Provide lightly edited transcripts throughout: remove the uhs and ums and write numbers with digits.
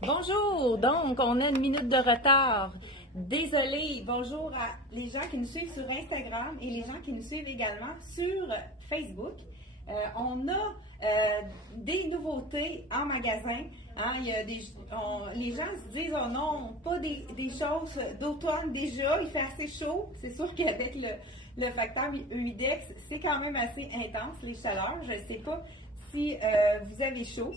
Bonjour, donc on a une minute de retard. Désolée, bonjour à les gens qui nous suivent sur Instagram et les gens qui nous suivent également sur Facebook. On a des nouveautés en magasin. Hein, il y a les gens se disent, oh non, pas des choses d'automne déjà, il fait assez chaud. C'est sûr qu'avec le facteur humidex, c'est quand même assez intense, les chaleurs. Je ne sais pas si vous avez chaud.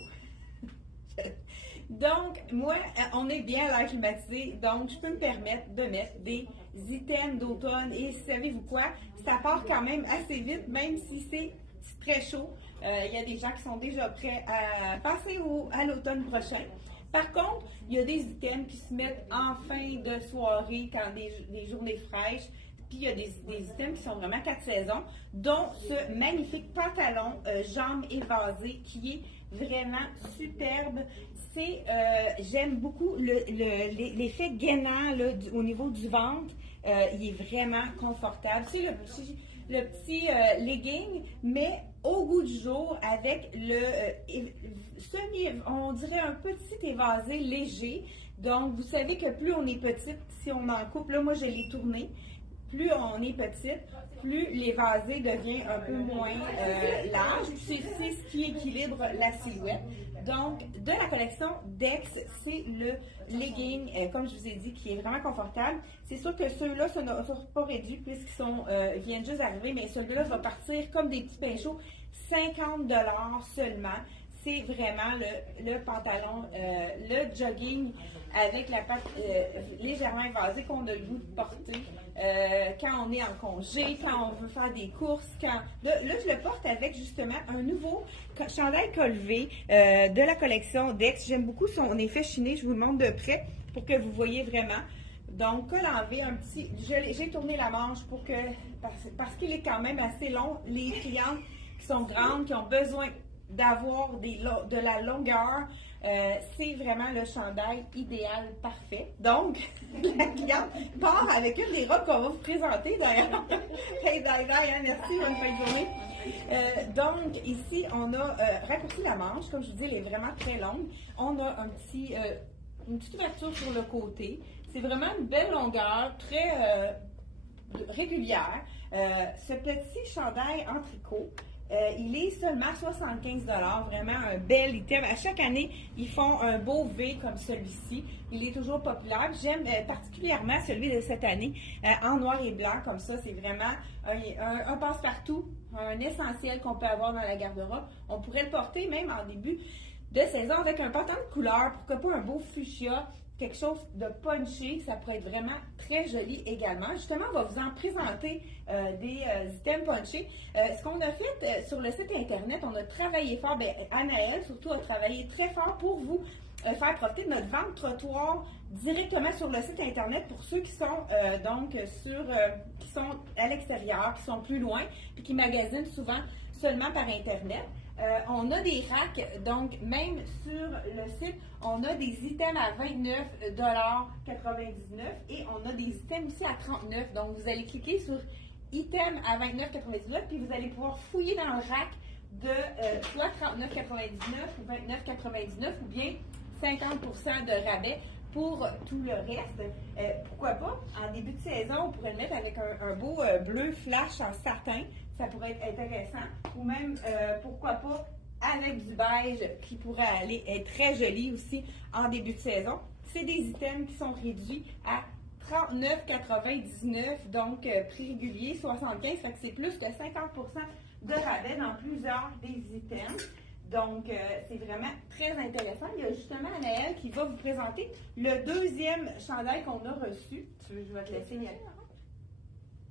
Donc, moi, on est bien à l'air climatisé, donc je peux me permettre de mettre des items d'automne. Et savez-vous quoi? Ça part quand même assez vite, même si c'est très chaud. Il y a des gens qui sont déjà prêts à passer à l'automne prochain. Par contre, il y a des items qui se mettent en fin de soirée quand des journées fraîches. Puis il y a des items qui sont vraiment quatre saisons, dont ce magnifique pantalon jambes évasées qui est vraiment superbe. J'aime beaucoup l'effet gainant là, au niveau du ventre. Il est vraiment confortable. C'est le petit legging, mais au goût du jour avec on dirait un petit évasé léger. Donc, vous savez que plus on est petite, si on en coupe, là, moi je l'ai tourné, plus on est petite, plus l'évasé devient un peu moins large. C'est ce qui équilibre la silhouette. Donc, de la collection Dex, c'est le legging, comme je vous ai dit, qui est vraiment confortable. C'est sûr que ceux-là ne sont pas réduits puisqu'ils viennent juste d'arriver, mais celui-là va partir comme des petits pains chauds, 50 seulement. C'est vraiment le pantalon, le jogging avec la patte légèrement évasée qu'on a le goût de porter quand on est en congé, quand on veut faire des courses. Là, je le porte avec justement un nouveau chandail collevé de la collection Dex. J'aime beaucoup son effet chiné. Je vous le montre de près pour que vous voyez vraiment. Donc, col enlevé un petit. J'ai tourné la manche parce qu'il est quand même assez long. Les clientes qui sont grandes, qui ont besoin d'avoir de la longueur, c'est vraiment le chandail idéal parfait. Donc, la cliente part avec une des robes qu'on va vous présenter d'ailleurs. Hey, hein, merci, bonne fin de journée. Donc, ici, on a raccourci la manche. Comme je vous dis, elle est vraiment très longue. On a une petite ouverture sur le côté. C'est vraiment une belle longueur, très régulière. Ce petit chandail en tricot, il est seulement 75 vraiment un bel item. À chaque année, ils font un beau V comme celui-ci. Il est toujours populaire. J'aime particulièrement celui de cette année en noir et blanc comme ça. C'est vraiment un passe-partout, un essentiel qu'on peut avoir dans la garde-robe. On pourrait le porter même en début de saison avec un pantalon de couleur, pourquoi pas un beau fuchsia, quelque chose de punché, ça pourrait être vraiment très joli également. Justement, on va vous en présenter des items punchés. Ce qu'on a fait sur le site internet, on a travaillé fort, Anaëlle surtout a travaillé très fort pour vous faire profiter de notre vente trottoir directement sur le site internet pour ceux qui sont qui sont à l'extérieur, qui sont plus loin, puis qui magasinent souvent seulement par internet. On a des racks, donc même sur le site, on a des items à 29,99$ et on a des items aussi à 39$. Donc vous allez cliquer sur items à 29,99$ puis vous allez pouvoir fouiller dans le rack de soit 39,99$ ou 29,99$ ou bien 50% de rabais pour tout le reste. Pourquoi pas, en début de saison, on pourrait le mettre avec un beau bleu flash en satin. Ça pourrait être intéressant. Ou même, pourquoi pas, avec du beige qui pourrait aller être très joli aussi en début de saison. C'est des items qui sont réduits à 39,99$, donc prix régulier 75$, fait que c'est plus de 50% de rabais dans plusieurs des items. Donc, c'est vraiment très intéressant. Il y a justement Anaëlle qui va vous présenter le deuxième chandail qu'on a reçu. Je vais te laisser y aller.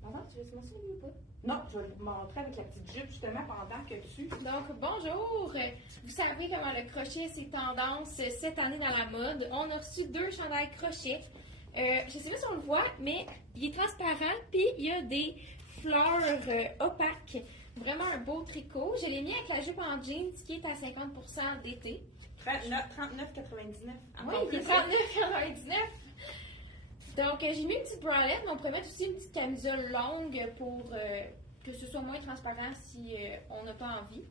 Maman, tu veux se montrer lui ou pas? Non, je vais vous montrer avec la petite jupe justement pendant que tu... Donc, bonjour! Vous savez comment le crochet, c'est tendance cette année dans la mode. On a reçu 2 chandails crochet. Je ne sais pas si on le voit, mais il est transparent, puis il y a des fleurs opaques. Vraiment un beau tricot. Je l'ai mis avec la jupe en jeans qui est à 50% d'été. 39,99$. Oui, il est 39,99$. Donc, j'ai mis une petite bralette, mais on pourrait mettre aussi une petite camisole longue pour que ce soit moins transparent si on n'a pas envie.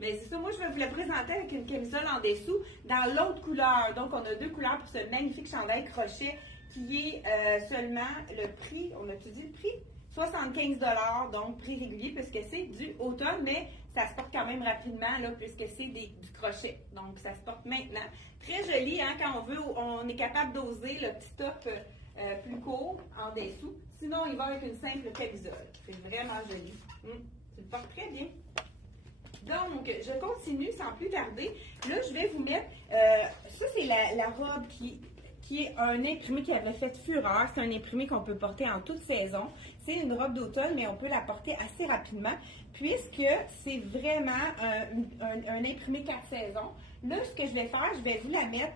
Mais c'est ça, moi je vais vous le présenter avec une camisole en dessous dans l'autre couleur. Donc on a deux couleurs pour ce magnifique chandail crochet qui est seulement le prix, on a-tu dit le prix? 75 $, donc prix régulier puisque c'est du automne, mais ça se porte quand même rapidement là, puisque c'est du crochet. Donc ça se porte maintenant. Très joli, hein, quand on veut, on est capable d'oser le petit top plus court en dessous. Sinon, il va avec une simple camisole. C'est vraiment joli. Tu le portes très bien. Donc, je continue sans plus tarder. Là, je vais vous mettre, ça c'est la robe qui est un imprimé qui avait fait fureur. C'est un imprimé qu'on peut porter en toute saison. C'est une robe d'automne, mais on peut la porter assez rapidement puisque c'est vraiment un imprimé 4 saisons. Là, ce que je vais faire, je vais vous la mettre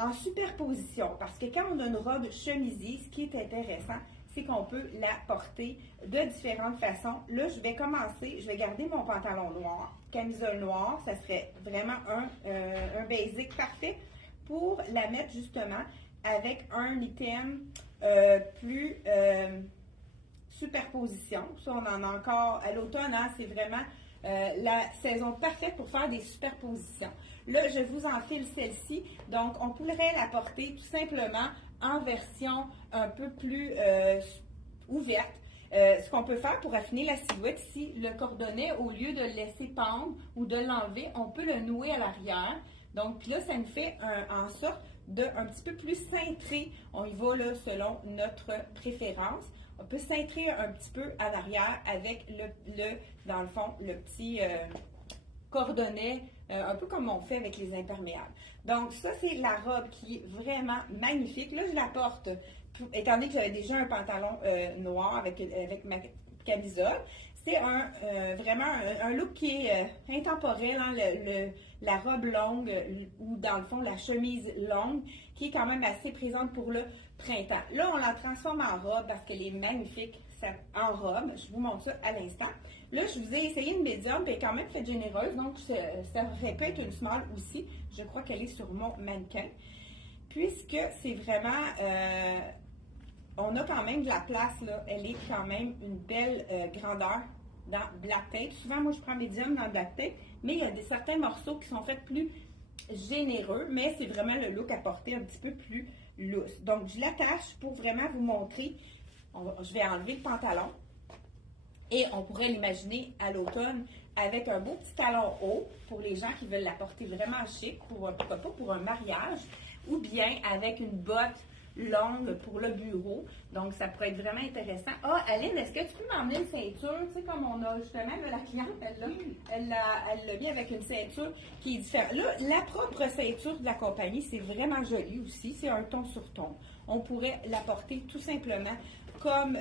en superposition parce que quand on a une robe chemisier, ce qui est intéressant, c'est qu'on peut la porter de différentes façons. Là, je vais commencer, je vais garder mon pantalon noir, camisole noire, ça serait vraiment un basic parfait pour la mettre justement avec un item plus superposition. Ça, on en a encore à l'automne, hein, c'est vraiment la saison parfaite pour faire des superpositions. Là, je vous enfile celle-ci. Donc, on pourrait la porter tout simplement en version un peu plus ouverte. Ce qu'on peut faire pour affiner la silhouette, si le cordonnet, au lieu de le laisser pendre ou de l'enlever, on peut le nouer à l'arrière. Donc, là, ça nous fait en sorte d'un petit peu plus cintré. On y va là, selon notre préférence. On peut cintrer un petit peu à l'arrière avec dans le fond, le petit cordonnet, un peu comme on fait avec les imperméables. Donc, ça, c'est la robe qui est vraiment magnifique. Là, je la porte, étant donné que j'avais déjà un pantalon noir avec ma camisole. C'est vraiment un look qui est intemporel, hein, la robe longue ou dans le fond la chemise longue qui est quand même assez présente pour le printemps. Là, on la transforme en robe parce qu'elle est magnifique en robe. Je vous montre ça à l'instant. Là, je vous ai essayé une médium, puis elle est quand même faite généreuse, donc ça aurait pu être une small aussi. Je crois qu'elle est sur mon mannequin. Puisque c'est vraiment... on a quand même de la place, là. Elle est quand même une belle grandeur dans Black Tape. Souvent, moi, je prends médium dans Black Tape, mais il y a certains morceaux qui sont faits plus généreux, mais c'est vraiment le look à porter un petit peu plus lousse. Donc, je l'attache pour vraiment vous montrer. Je vais enlever le pantalon et on pourrait l'imaginer à l'automne avec un beau petit talon haut pour les gens qui veulent la porter vraiment chic, pourquoi pas pour un mariage, ou bien avec une botte longue pour le bureau. Donc, ça pourrait être vraiment intéressant. Ah, Aline, est-ce que tu peux m'emmener une ceinture? Tu sais, comme on a justement, là, la cliente, elle l'a mis avec une ceinture qui est différente. Là, la propre ceinture de la compagnie, c'est vraiment joli aussi. C'est un ton sur ton. On pourrait la porter tout simplement comme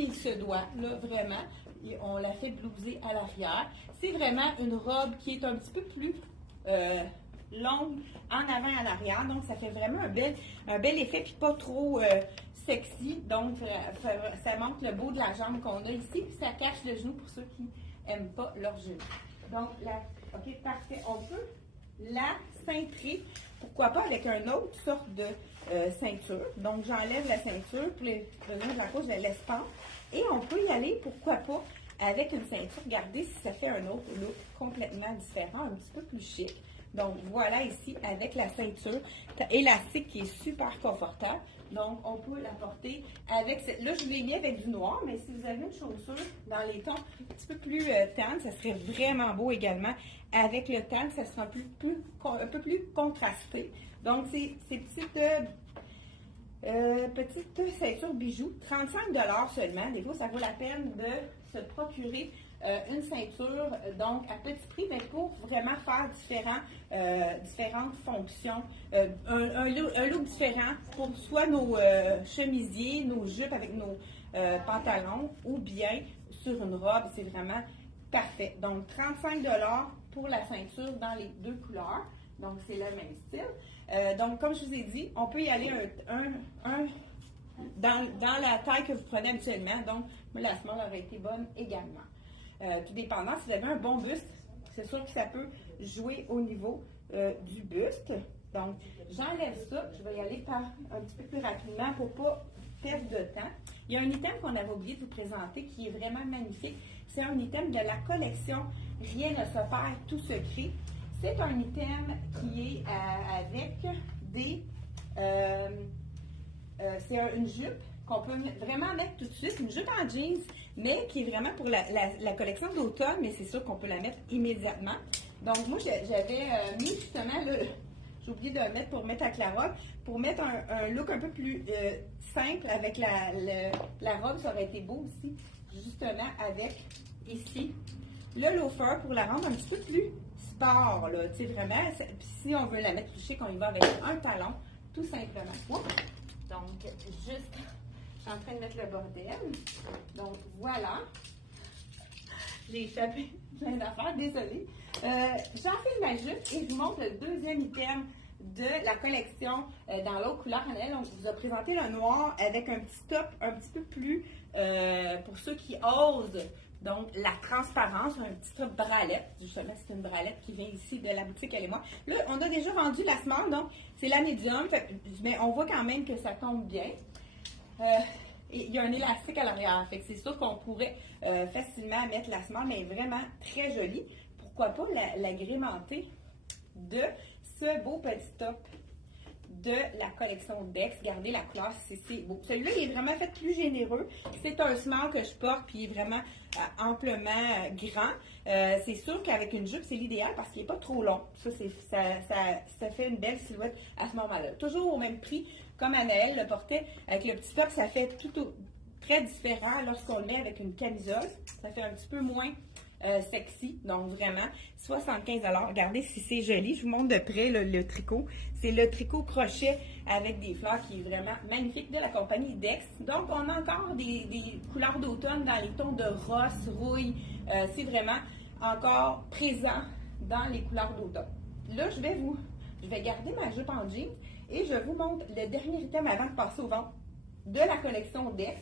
il se doit, là, vraiment. Et on la fait blouser à l'arrière. C'est vraiment une robe qui est un petit peu plus... longue en avant et en arrière, donc ça fait vraiment un bel effet, puis pas trop sexy, donc ça montre le beau de la jambe qu'on a ici, puis ça cache le genou pour ceux qui n'aiment pas leur genou. Donc, ok, parfait, on peut la cintrer, pourquoi pas avec une autre sorte de ceinture, donc j'enlève la ceinture, puis le long de la cause, je la laisse pendre, et on peut y aller, pourquoi pas, avec une ceinture, regardez si ça fait un autre look complètement différent, un petit peu plus chic. Donc, voilà ici, avec la ceinture élastique qui est super confortable. Donc, on peut la porter avec cette... Là, je vous l'ai mis avec du noir, mais si vous avez une chaussure dans les tons un petit peu plus tan, ça serait vraiment beau également. Avec le tan, ça sera un peu plus contrasté. Donc, ces petites ceintures bijoux, 35 $ seulement. Des fois, ça vaut la peine de se procurer une ceinture, donc à petit prix, mais pour vraiment faire différentes fonctions, un look différent pour soit nos chemisiers, nos jupes avec nos pantalons, ou bien sur une robe, c'est vraiment parfait. Donc 35 $ pour la ceinture dans les deux couleurs, donc c'est le même style. Donc comme je vous ai dit, on peut y aller dans la taille que vous prenez habituellement, donc la small aurait été bonne également. Tout dépendant, si vous avez un bon buste, c'est sûr que ça peut jouer au niveau du buste. Donc, j'enlève ça. Je vais y aller un petit peu plus rapidement pour ne pas perdre de temps. Il y a un item qu'on avait oublié de vous présenter qui est vraiment magnifique. C'est un item de la collection Rien ne se perd, tout se crée. C'est un item qui est avec des... c'est une jupe qu'on peut vraiment mettre tout de suite, une jupe en jeans, mais qui est vraiment pour la collection d'automne, mais c'est sûr qu'on peut la mettre immédiatement. Donc, moi, j'avais mis justement, j'ai oublié de le mettre pour mettre avec la robe, pour mettre un look un peu plus simple avec la robe, ça aurait été beau aussi, justement avec, ici, le loafer pour la rendre un petit peu plus sport, là, tu sais, vraiment, si on veut la mettre plus chic, on y va avec un talon, tout simplement. Oups. Donc, juste, je suis en train de mettre le bordel. Donc, voilà. J'ai échappé plein d'affaires, désolée. J'enfile ma jupe et je vous montre le deuxième item de la collection dans l'autre couleur en elle. On vous a présenté le noir avec un petit top un petit peu plus, pour ceux qui osent, donc la transparence, un petit top bralette. Justement, c'est une bralette qui vient ici de la boutique Elle et moi. Là, on a déjà vendu la small, donc c'est la médium, mais on voit quand même que ça tombe bien. Et il y a un élastique à l'arrière, fait que c'est sûr qu'on pourrait facilement mettre la small, mais vraiment très jolie. Pourquoi pas l'agrémenter de ce beau petit top de la collection Dex. Regardez la couleur, c'est beau. Celui-là, il est vraiment fait plus généreux. C'est un small que je porte, puis il est vraiment amplement grand. C'est sûr qu'avec une jupe, c'est l'idéal parce qu'il n'est pas trop long. Ça fait une belle silhouette à ce moment-là. Toujours au même prix, comme Anaëlle le portait. Avec le petit top, ça fait très différent lorsqu'on le met avec une camisole. Ça fait un petit peu moins sexy, donc vraiment 75 $. Regardez si c'est joli, je vous montre de près le tricot. C'est le tricot crochet avec des fleurs qui est vraiment magnifique de la compagnie Dex. Donc on a encore des couleurs d'automne dans les tons de rose, rouille. C'est vraiment encore présent dans les couleurs d'automne. Là, je vais garder ma jupe en jean et je vous montre le dernier item avant de passer au ventre de la collection Dex.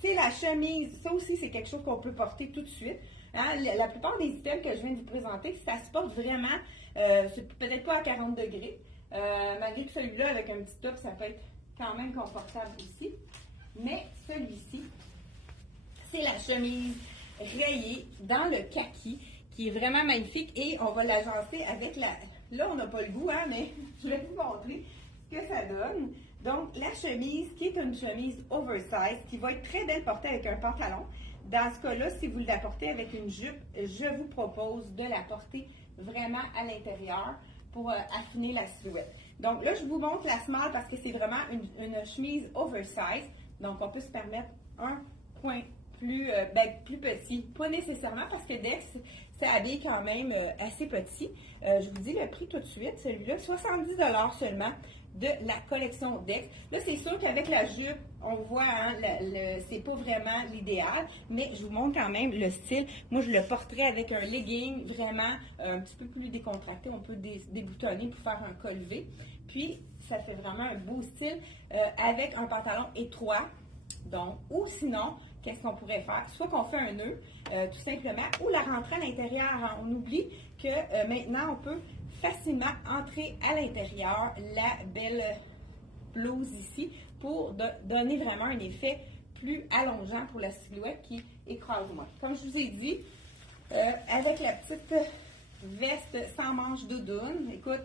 C'est la chemise. Ça aussi, c'est quelque chose qu'on peut porter tout de suite. Hein, la plupart des items que je viens de vous présenter, ça se porte vraiment, c'est peut-être pas à 40 degrés, malgré que celui-là, avec un petit top, ça peut être quand même confortable aussi. Mais celui-ci, c'est la chemise rayée dans le kaki, qui est vraiment magnifique et on va l'agencer avec la... Là, on n'a pas le goût, hein, mais je vais vous montrer ce que ça donne. Donc, la chemise, qui est une chemise oversize, qui va être très belle portée avec un pantalon. Dans ce cas-là, si vous la portez avec une jupe, je vous propose de la porter vraiment à l'intérieur pour affiner la silhouette. Donc là, je vous montre la small parce que c'est vraiment une chemise oversize. Donc, on peut se permettre un point plus petit. Pas nécessairement parce que Dex, ça habille quand même assez petit. Je vous dis le prix tout de suite. Celui-là, 70 $ seulement de la collection Dex. Là, c'est sûr qu'avec la jupe, on voit, hein, c'est pas vraiment l'idéal, mais je vous montre quand même le style. Moi, je le porterais avec un legging vraiment un petit peu plus décontracté. On peut déboutonner pour faire un col V. Puis, ça fait vraiment un beau style avec un pantalon étroit. Donc, ou sinon, qu'est-ce qu'on pourrait faire? Soit qu'on fait un nœud, tout simplement, ou la rentrer à l'intérieur. Hein. On oublie que maintenant, on peut facilement entrer à l'intérieur la belle blouse ici pour donner vraiment un effet plus allongeant pour la silhouette qui écrase moins. Comme je vous ai dit, avec la petite veste sans manche doudoune, écoute,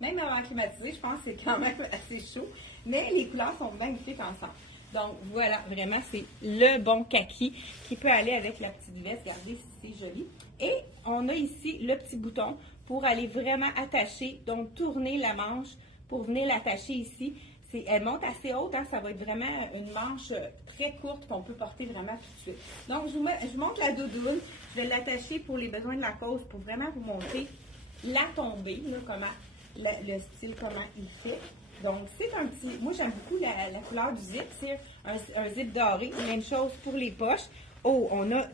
même avant climatisé, je pense que c'est quand même assez chaud, mais les couleurs sont magnifiques ensemble. Donc voilà, vraiment, c'est le bon kaki qui peut aller avec la petite veste. Regardez si c'est joli. Et on a ici le petit bouton pour aller vraiment attacher, donc tourner la manche pour venir l'attacher ici. Elle monte assez haute, hein, ça va être vraiment une manche très courte qu'on peut porter vraiment tout de suite. Donc, je vous montre la doudoune. Je vais l'attacher pour les besoins de la cause pour vraiment vous montrer la tombée, là, comment le style, comment il fait. Donc, c'est un petit... Moi, j'aime beaucoup la couleur du zip. C'est un zip doré. Même chose pour les poches. Oh, on a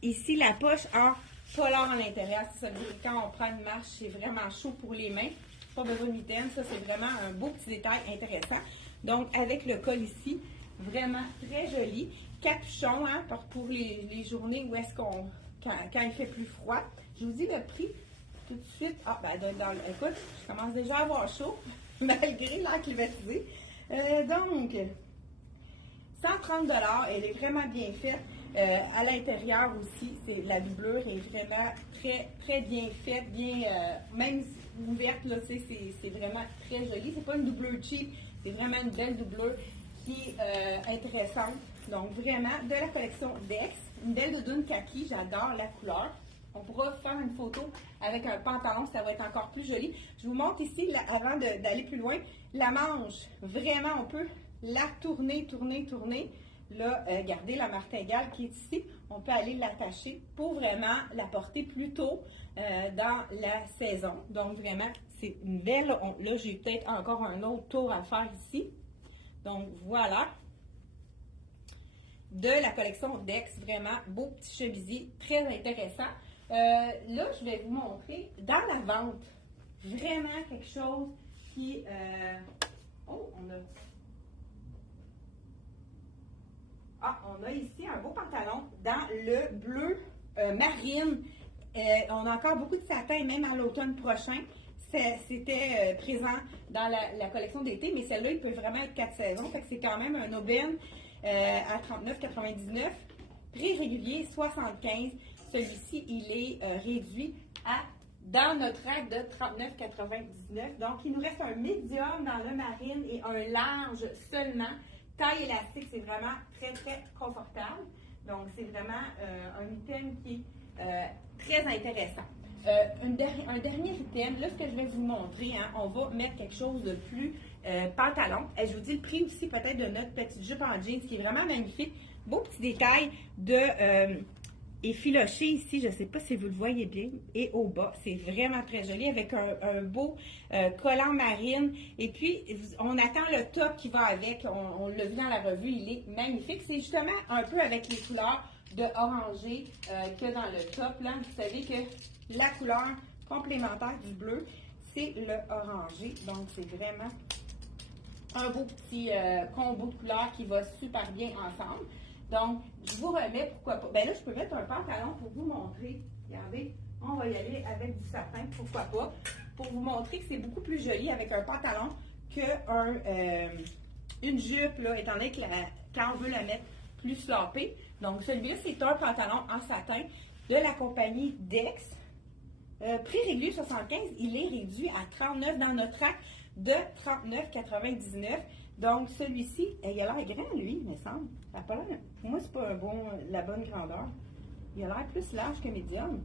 ici, la poche en polar à l'intérieur. Ça veut dire que quand on prend une marche, c'est vraiment chaud pour les mains. Pas besoin de mitaine. Ça, c'est vraiment un beau petit détail intéressant. Donc, avec le col ici, vraiment très joli. Capuchon, hein, pour les journées où est-ce qu'on... Quand il fait plus froid. Je vous dis le prix tout de suite. Ah, ben, écoute, je commence déjà à avoir chaud. Malgré l'air climatisé. Donc, 130 $, elle est vraiment bien faite. À l'intérieur aussi, la doublure est vraiment très, très bien faite, bien, même ouverte, là, c'est vraiment très joli. C'est pas une doublure cheap, c'est vraiment une belle doublure qui est intéressante. Donc, vraiment, de la collection Dex, une belle doudoune kaki, j'adore la couleur. On pourra faire une photo avec un pantalon, ça va être encore plus joli. Je vous montre ici, là, avant d'aller plus loin, la manche. Vraiment, on peut la tourner. Là, regardez la martingale qui est ici. On peut aller l'attacher pour vraiment la porter plus tôt dans la saison. Donc, vraiment, c'est une belle... Là, j'ai peut-être encore un autre tour à faire ici. Donc, voilà. De la collection Dex, vraiment beau petit chemisier, très intéressant. Là, je vais vous montrer dans la vente, vraiment quelque chose qui... Oh, on a ici un beau pantalon dans le bleu marine. On a encore beaucoup de satin, même à l'automne prochain. C'était présent dans la collection d'été, mais celle-là, il peut vraiment être 4 saisons. Fait que c'est quand même un aubaine à 39,99. Prix régulier, 75. Celui-ci, il est réduit dans notre rack de 39,99. Donc, il nous reste un médium dans le marine et un large seulement. Taille élastique, c'est vraiment très, très confortable. Donc, c'est vraiment un item qui est très intéressant. Un dernier item, là, ce que je vais vous montrer, hein, on va mettre quelque chose de plus pantalon. Et je vous dis le prix aussi peut-être de notre petite jupe en jeans qui est vraiment magnifique. Beau petit détail de effiloché ici, je ne sais pas si vous le voyez bien, et au bas. C'est vraiment très joli avec un beau collant marine. Et puis, on attend le top qui va avec. On l'a vu dans la revue, il est magnifique. C'est justement un peu avec les couleurs de orangé que dans le top. Là, vous savez que la couleur complémentaire du bleu, c'est le orangé. Donc, c'est vraiment un beau petit combo de couleurs qui va super bien ensemble. Donc, je vous remets, pourquoi pas. Ben là, je peux mettre un pantalon pour vous montrer. Regardez, on va y aller avec du satin, pourquoi pas. Pour vous montrer que c'est beaucoup plus joli avec un pantalon qu'une jupe, là, étant donné que quand on veut la mettre plus slopée. Donc, celui-là, c'est un pantalon en satin de la compagnie Dex. Prix régulier 75, il est réduit à 39 dans notre rack de 39,99. Donc, celui-ci, il a l'air grand, lui, il me semble. Ça a pas l'air, pour moi, c'est pas la bonne grandeur. Il a l'air plus large que médium.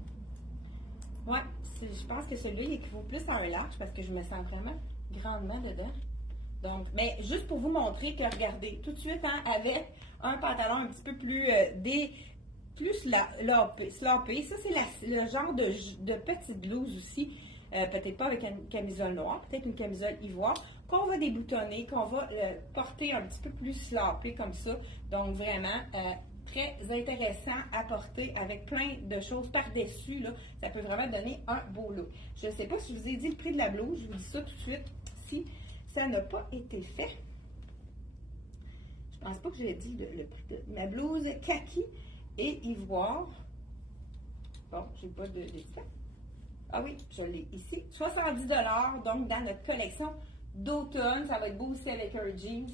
Ouais, je pense que celui-là, il équivaut plus à un large parce que je me sens vraiment grandement dedans. Donc, mais juste pour vous montrer que, regardez, tout de suite, hein, avec un pantalon un petit peu plus plus sloppé. Ça, c'est le genre de petite blouse aussi. Peut-être pas avec une camisole noire, peut-être une camisole ivoire, qu'on va déboutonner, qu'on va porter un petit peu plus sloppé comme ça. Donc, vraiment, très intéressant à porter avec plein de choses par-dessus. Là. Ça peut vraiment donner un beau look. Je ne sais pas si je vous ai dit le prix de la blouse. Je vous dis ça tout de suite si ça n'a pas été fait. Je pense pas que j'ai dit le prix de ma blouse kaki et ivoire. Bon, j'ai pas de d'étiquette. Ah oui, je l'ai ici. 70 $, donc dans notre collection d'automne. Ça va être beau aussi avec un jeans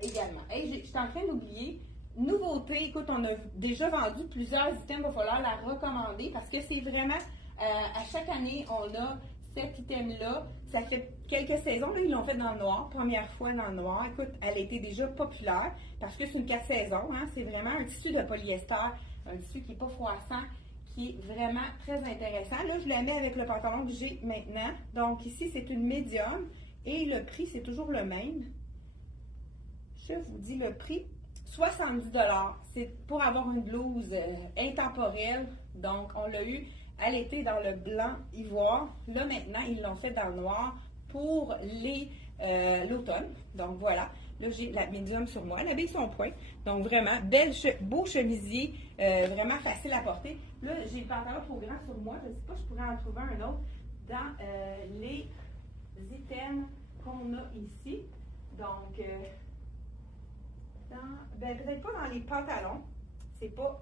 également. Hey, je suis en train d'oublier. Nouveauté, écoute, on a déjà vendu plusieurs items. Il va falloir la recommander parce que c'est vraiment, à chaque année, on a cet item-là. Ça fait quelques saisons, là, ils l'ont fait dans le noir. Première fois dans le noir. Écoute, elle a été déjà populaire parce que c'est une 4 saisons. Hein, c'est vraiment un tissu de polyester, un tissu qui n'est pas froissant, qui est vraiment très intéressant. Là, je la mets avec le pantalon que j'ai maintenant. Donc, ici, c'est une médium et le prix, c'est toujours le même. Je vous dis le prix. 70 $. C'est pour avoir une blouse intemporelle. Donc, on l'a eu à l'été dans le blanc ivoire. Là, maintenant, ils l'ont fait dans le noir pour l'automne. Donc, voilà. Là, j'ai la médium sur moi. Elle habille son point. Donc, vraiment, beau chemisier. Vraiment facile à porter. Là, j'ai le pantalon trop grand sur moi. Je ne sais pas, je pourrais en trouver un autre dans les items qu'on a ici. Donc, peut-être pas dans les pantalons. C'est pas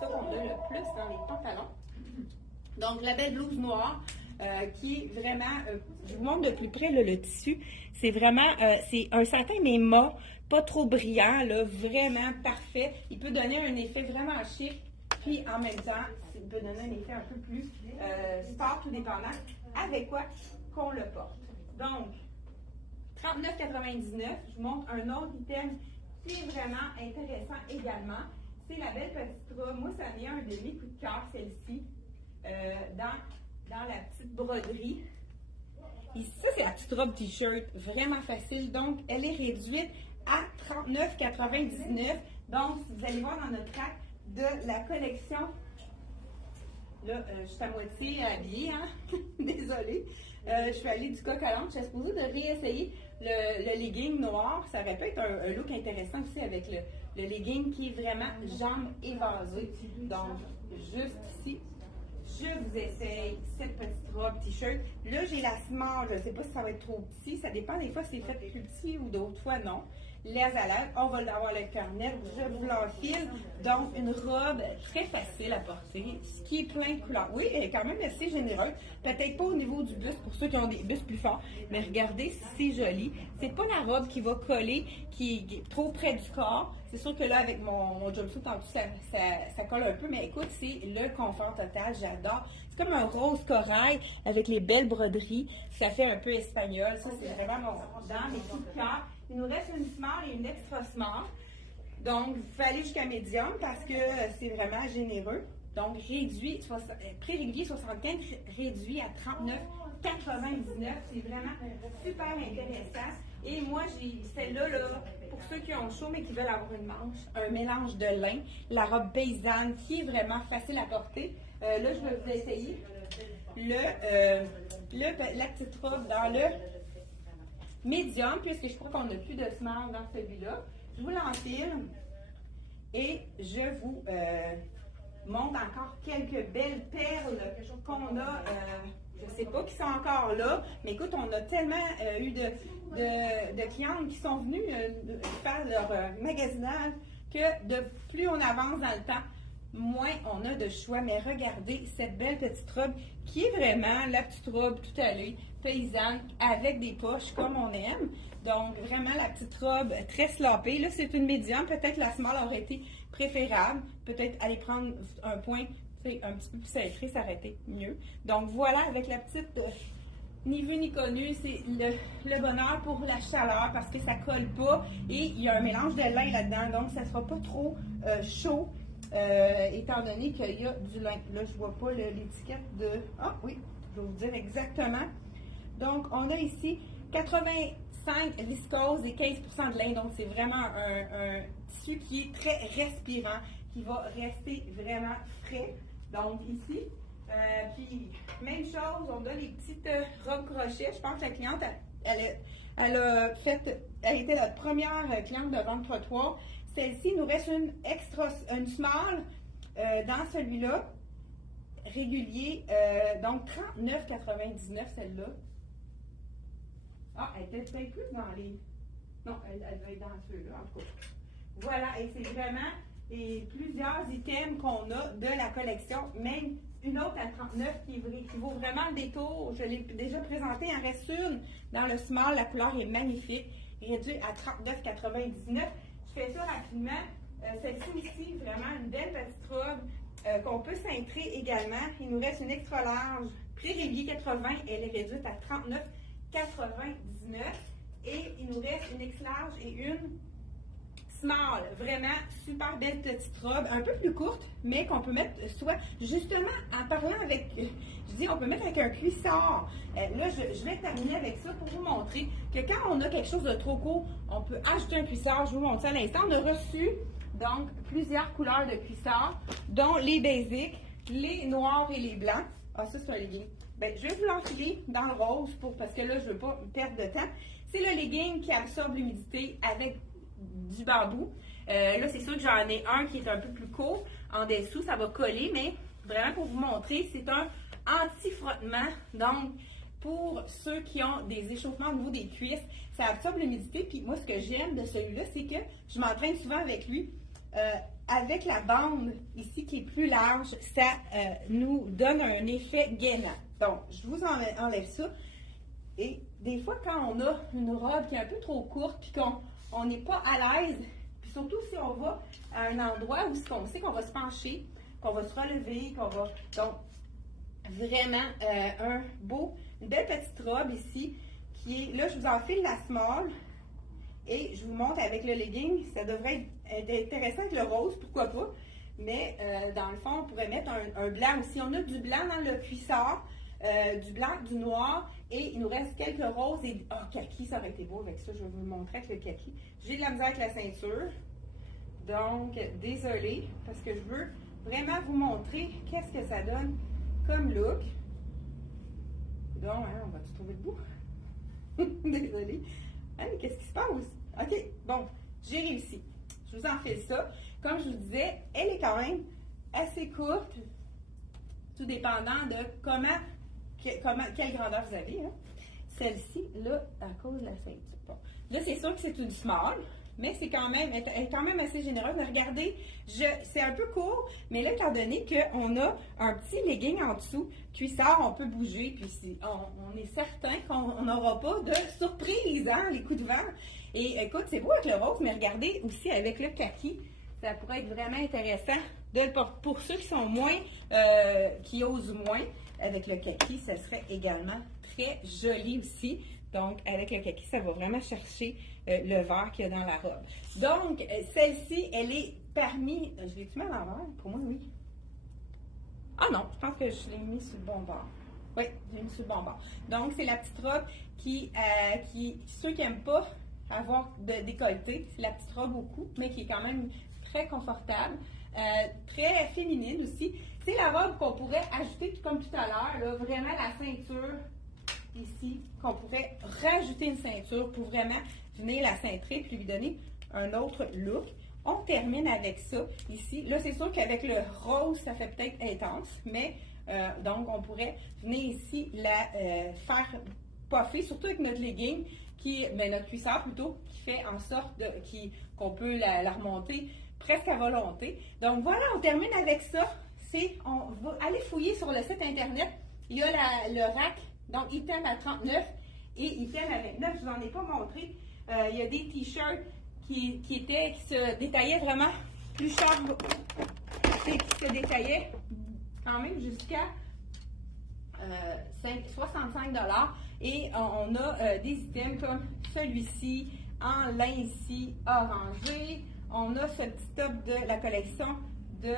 ça qu'on a le plus dans les pantalons. Donc, la belle blouse noire. qui est vraiment, je vous montre de plus près là, le tissu, c'est vraiment, c'est un satin mais mat, pas trop brillant, là, vraiment parfait. Il peut donner un effet vraiment chic, puis en même temps, il peut donner un effet un peu plus sport, tout dépendant avec quoi qu'on le porte. Donc, 39,99, je vous montre un autre item qui est vraiment intéressant également. C'est la belle petite robe. Moi, ça vient un de mes coups de cœur, celle-ci, dans la petite broderie. Et ça, c'est la petite robe t-shirt, vraiment facile. Donc, elle est réduite à 39,99. Donc, si vous allez voir dans notre rack de la collection, là, je suis à moitié habillée, hein? Désolée. Je suis allée du coq à l'âne. Je suis supposée de réessayer le legging noir. Ça aurait pu être un look intéressant aussi avec le legging qui est vraiment jambes évasées. Donc, juste ici, je vous essaye cette petite robe t-shirt. Là, j'ai la small. Je ne sais pas si ça va être trop petit. Ça dépend. Des fois, c'est fait plus petit ou d'autres fois, non. Les à l'air, on va l'avoir le cornet. Je vous l'enfile. Donc, une robe très facile à porter, ce qui est plein de couleurs. Oui, elle est quand même assez généreuse. Peut-être pas au niveau du buste pour ceux qui ont des bustes plus forts, mais regardez, c'est joli. C'est pas la robe qui va coller, qui est trop près du corps. C'est sûr que là, avec mon jumpsuit en dessous, ça colle un peu, mais écoute, c'est le confort total. J'adore. C'est comme un rose corail avec les belles broderies. Ça fait un peu espagnol. Ça, c'est vraiment dans mes coups de cœur. Il nous reste une small et une extra small. Donc, il faut aller jusqu'à médium parce que c'est vraiment généreux. Donc, réduit, prix régulier 75, réduit à 39,99. C'est vraiment super intéressant. Et moi, j'ai celle-là, là, pour ceux qui ont chaud mais qui veulent avoir une manche, un mélange de lin, la robe paysanne qui est vraiment facile à porter. Là, je vais vous essayer la petite robe dans le médium, puisque je crois qu'on n'a plus de small dans celui-là. Je vous l'enfile et je vous montre encore quelques belles perles qu'on a. Je ne sais pas qui sont encore là, mais écoute, on a tellement eu de clientes qui sont venues faire leur magasinage que plus on avance dans le temps, moins on a de choix. Mais regardez cette belle petite robe qui est vraiment la petite robe tout à l'heure, paysanne, avec des poches comme on aime. Donc, vraiment la petite robe très sloppée. Là, c'est une médium. Peut-être la small aurait été préférable. Peut-être aller prendre un point un petit peu plus cintré, ça aurait été mieux. Donc, voilà, avec la petite ni vu ni connu, c'est le bonheur pour la chaleur parce que ça colle pas et il y a un mélange de lin là-dedans. Donc, ça sera pas trop chaud. Étant donné qu'il y a du lin. Là, je vois pas l'étiquette de... Ah oui, je vais vous dire exactement. Donc, on a ici 85 viscose et 15% de lin. Donc, c'est vraiment un tissu qui est très respirant, qui va rester vraiment frais. Donc, ici, puis même chose, on a les petites robes crochet. Je pense que la cliente, elle était notre première cliente de vente trottoir. Celle-ci, il nous reste une small dans celui-là, régulier, donc 39,99 celle-là. Ah, elle était peut-être plus dans les... Non, elle va être dans ceux-là, en tout cas. Voilà, et c'est vraiment plusieurs items qu'on a de la collection, même une autre à 39 qui vaut vraiment le détour. Je l'ai déjà présenté, il en reste une dans le small, la couleur est magnifique, réduite à 39,99. Je fais ça rapidement. Celle-ci aussi, vraiment une belle petite robe qu'on peut cintrer également. Il nous reste une extra large, prix régulier 80, elle est réduite à 39,99. Et il nous reste une extra large et une small. Vraiment super belle petite robe, un peu plus courte, mais qu'on peut mettre soit, justement, en parlant avec, je dis, on peut mettre avec un cuissard. Là, je vais terminer avec ça pour vous montrer que quand on a quelque chose de trop court, on peut ajouter un cuissard. Je vous montre ça à l'instant. On a reçu, donc, plusieurs couleurs de cuissard, dont les basiques, les noirs et les blancs. Ah, ça, c'est un legging. Bien, je vais vous l'enfiler dans le rose parce que là, je ne veux pas perdre de temps. C'est le legging qui absorbe l'humidité avec du bambou. Là, c'est sûr que j'en ai un qui est un peu plus court. En dessous, ça va coller, mais vraiment pour vous montrer, c'est un anti-frottement. Donc, pour ceux qui ont des échauffements au niveau des cuisses, ça absorbe l'humidité. Puis moi, ce que j'aime de celui-là, c'est que je m'entraîne souvent avec lui. Avec la bande ici qui est plus large, ça nous donne un effet gainant. Donc, je vous enlève ça. Et des fois, quand on a une robe qui est un peu trop courte, puis qu'on n'est pas à l'aise, puis surtout si on va à un endroit où on sait qu'on va se pencher, qu'on va se relever, qu'on va... Donc, vraiment, une belle petite robe ici, qui est... Là, je vous enfile la small, et je vous montre avec le legging, ça devrait être intéressant avec le rose, pourquoi pas. Mais dans le fond, on pourrait mettre un blanc aussi. On a du blanc dans le cuissard, du blanc, du noir, et il nous reste quelques roses et... Oh, kaki, ça aurait été beau avec ça, je vais vous le montrer avec le kaki. J'ai de la misère avec la ceinture, donc désolée, parce que je veux vraiment vous montrer qu'est-ce que ça donne comme look. Donc, hein, on va se trouver debout. Désolée. Hein, mais qu'est-ce qui se passe? OK, bon, j'ai réussi. Je vous enfile ça. Comme je vous disais, elle est quand même assez courte, tout dépendant de quelle grandeur vous avez. Hein. Celle-ci, là, à cause de la ceinture. Bon. Là, c'est sûr que c'est tout du small, mais elle est quand même assez généreuse. Mais regardez, c'est un peu court, mais là, étant donné qu'on a un petit legging en dessous, cuissard, on peut bouger, puis on est certain qu'on n'aura pas de surprise, hein, les coups de vent. Et écoute, c'est beau avec le rose, mais regardez aussi avec le kaki, ça pourrait être vraiment intéressant de le porter. Pour ceux qui sont moins, qui osent moins, avec le kaki, ça serait également très joli aussi. Donc, avec le kaki, ça va vraiment chercher le vert qu'il y a dans la robe. Donc, celle-ci, elle est parmi... Je l'ai-tu mis à l'envers? Pour moi, oui. Ah non, je pense que je l'ai mis sur le bon bord. Oui, je l'ai mis sur le bon bord. Donc, c'est la petite robe qui ceux qui n'aiment pas avoir de décolleté, c'est la petite robe au cou, mais qui est quand même très confortable, très féminine aussi. C'est la robe qu'on pourrait ajouter, comme tout à l'heure, là, vraiment la ceinture ici, qu'on pourrait rajouter une ceinture pour vraiment venir la cintrer puis lui donner un autre look. On termine avec ça ici. Là, c'est sûr qu'avec le rose, ça fait peut-être intense, mais donc on pourrait venir ici la faire puffer, surtout avec notre legging, notre cuissard plutôt, qui fait en sorte qu'on peut la remonter presque à volonté. Donc voilà, on termine avec ça. On va aller fouiller sur le site internet. Il y a le rack, donc item à 39 et item à 29. Je ne vous en ai pas montré. Il y a des t-shirts qui se détaillaient vraiment plus cher, qui se détaillaient quand même jusqu'à 65 $. Et on a des items comme celui-ci, en lin ici, orangé. On a ce petit top de la collection de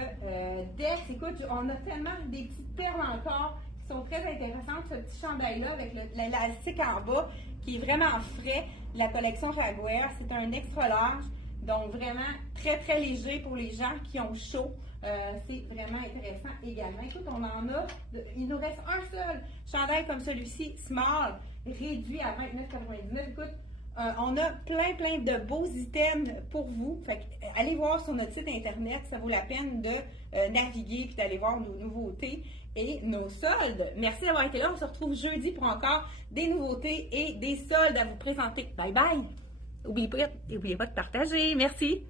Dex. Écoute, on a tellement des petites perles encore qui sont très intéressantes. Ce petit chandail-là avec l'élastique en bas qui est vraiment frais. La collection Ragwear, c'est un extra large. Donc vraiment très très léger pour les gens qui ont chaud. C'est vraiment intéressant également. Écoute, on en a, il nous reste un seul chandail comme celui-ci, small, réduit à 29,99. Écoute, on a plein de beaux items pour vous. Fait que, allez voir sur notre site internet, ça vaut la peine de naviguer puis d'aller voir nos nouveautés et nos soldes. Merci d'avoir été là. On se retrouve jeudi pour encore des nouveautés et des soldes à vous présenter. Bye bye! N'oubliez pas de partager. Merci!